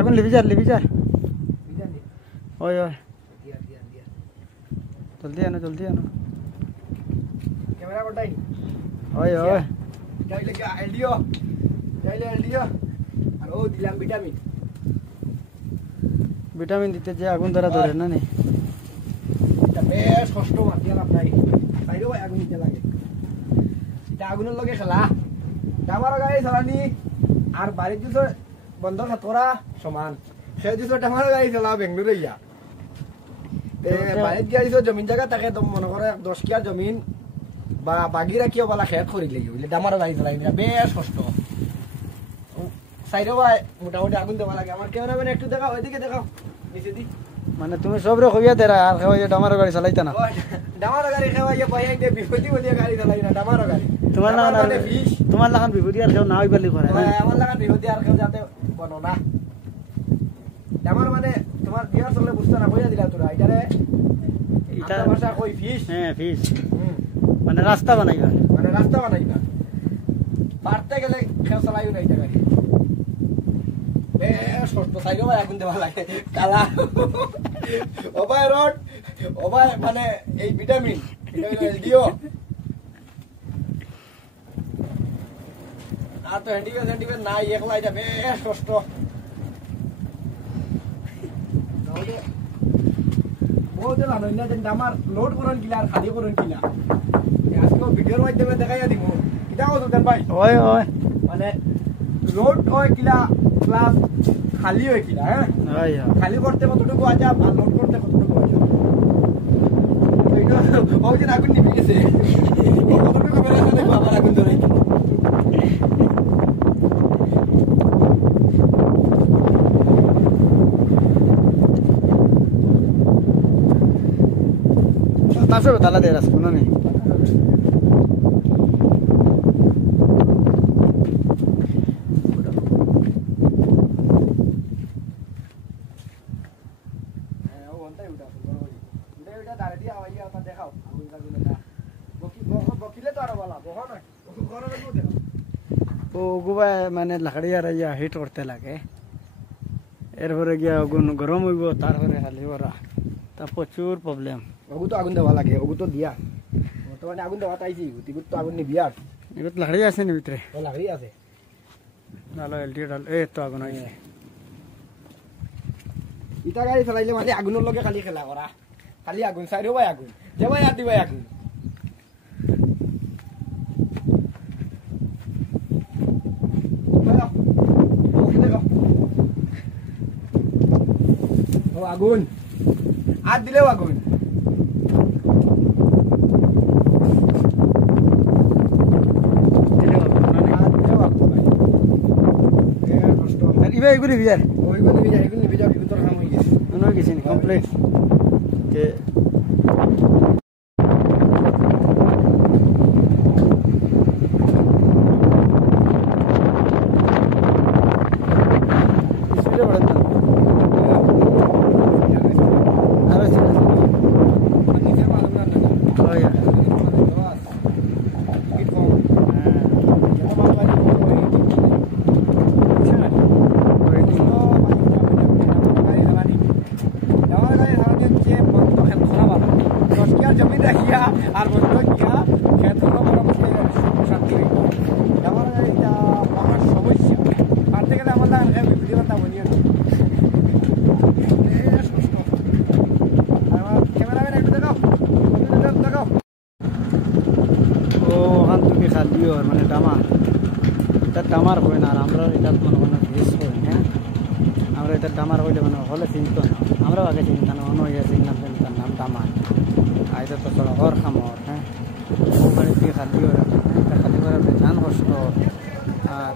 আগুন লিবি যার ওই জলদি আনো ক্যামেরা কোটাই ওই যাইলে কি এলডিও আর ও দিলাম ভিটামিন দিতে যে আগুন ধরা ধরে না নি এটা বেশ কষ্ট মাতিয়া লাভ নাই তাইও আগুন দিতে লাগে এটা আগুনের লগে খেলা ডামার গাড়ি চালানি আর বাড়ির দিছো বন্ধ খাতরা সমান সে দিছো ডামার গাড়ি চালা বেঙ্গলুরে ইয়া বাড়িত গিয়ে দিছো জমিন জায়গা তাকে তো মনে করে 10 কিয়ার জমিন বা বাগি রাখিও বলা খেত করি লাগি বুঝলে ডামার গাড়ি চালাই না বেশ কষ্ট সাইডে ভাই মোটামুটি আগুন দেওয়া লাগে আমার ক্যামেরাম্যান একটু দেখাও ওইদিকে দেখাও নিচে দি মানে তুমি সবরে কইয়া দেরা আর খাওয়াইয়া ডামার গাড়ি চালাইতা না ডামার গাড়ি খাওয়াইয়া পাইয়া দে বিপদি গাড়ি চালাই না ডামার গাড়ি তোমার লাগান বিপদি আর কেউ না হইবালি করে আমার লাগান বিপদি আর কেউ যাতে বনো না ডামার মানে তোমার বিয়ার চলে বুঝতে না কইয়া দিলা তোরা এটা ভাষা কই ফিশ হ্যাঁ ফিশ মানে রাস্তা বানাইবা পারতে গেলে কেউ চালাইও না এটা গাড়ি ছোট্ট সাইকেল এখন দেওয়া লাগে কালা ওবাই রড ওবাই মানে এই ভিটামিন দিও আর তো হ্যান্ডিবেল নাই একলা এটা বেশ কষ্ট বহুত আমার লোড করুন কিলা আর খালি করুন কিলা আজকে ভিডিওর মাধ্যমে দেখাইয়া দিব কিটা বলতেন ভাই ওই মানে লোড হয় কিলা প্লাস খালি হয় কিনা হ্যাঁ খালি করতে কতটুকু আছে আর লোড করতে কতটুকু আছে ওই যে আগুন নিভে গেছে কতটুকু বেড়েছে দেখো আমার আগুন ধরে তারপরে তালা দিয়ে রাখবো না নেই মানে লাকড়ি আর ইয়া হিট করতে লাগে এরপরে গিয়া আগুন গরম হইব তারপরে খালি ওরা তা প্রচুর প্রবলেম ওগু তো আগুন দেওয়া লাগে ওগু তো দিয়া বর্তমানে আগুন দেওয়া তাইছি গুতিগুত তো আগুন নিবি আর এগুলো লাকড়ি আছে নি ভিতরে লাকড়ি আছে ডালো এলটি ডাল এ তো আগুন হইছে ইটা গাড়ি চালাইলে মানে আগুনের লগে খালি খেলা করা খালি আগুন চাইরো ভাই আগুন যে ভাই আর দিবাই আগুন আগুন আর দিলেও আগুন এগুলি বিজার এগুলি বিজার ভিতর কাম হয়ে গেছে মনে হয়ে গেছে কমপ্লিট যে জমি দেখিয়া আর বন্ধ কিয়া খেত শান্তি এটা আমার সমস্যা পারতে গেলে আমার ভিডিও কথা বলিও না ক্যামেরাম্যান একটু দেখাও ও ওখান থেকে খালিও মানে টামার এটা টামার হয় না আর আমরা এটা মনে মনে ভেস করি হ্যাঁ আমরা এটা টামার হইলে মানে হলে চিনত না আমরাও আগে চিন্তা না অন্য ইয়ে চিনলাম তার নাম টামার আইতে তো সড় ঘর খামর হ্যাঁ ওখানে দিয়ে খালি খালি করে ধান কষ্ট আর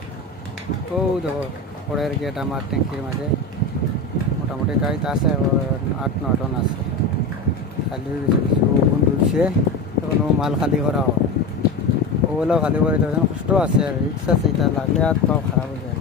ও দেখো পরের গেট আমার ট্যাঙ্কির মাঝে মোটামুটি গাড়িতে আছে 8-9 টন আছে খালি হয়ে গেছে কিছু গুণ ঢুকছে তখন ও মাল খালি করা হয় ওগুলো খালি করে তখন কষ্ট আছে আর রিক্সা সেইটা লাগলে আর পাও খারাপ হয়ে যায়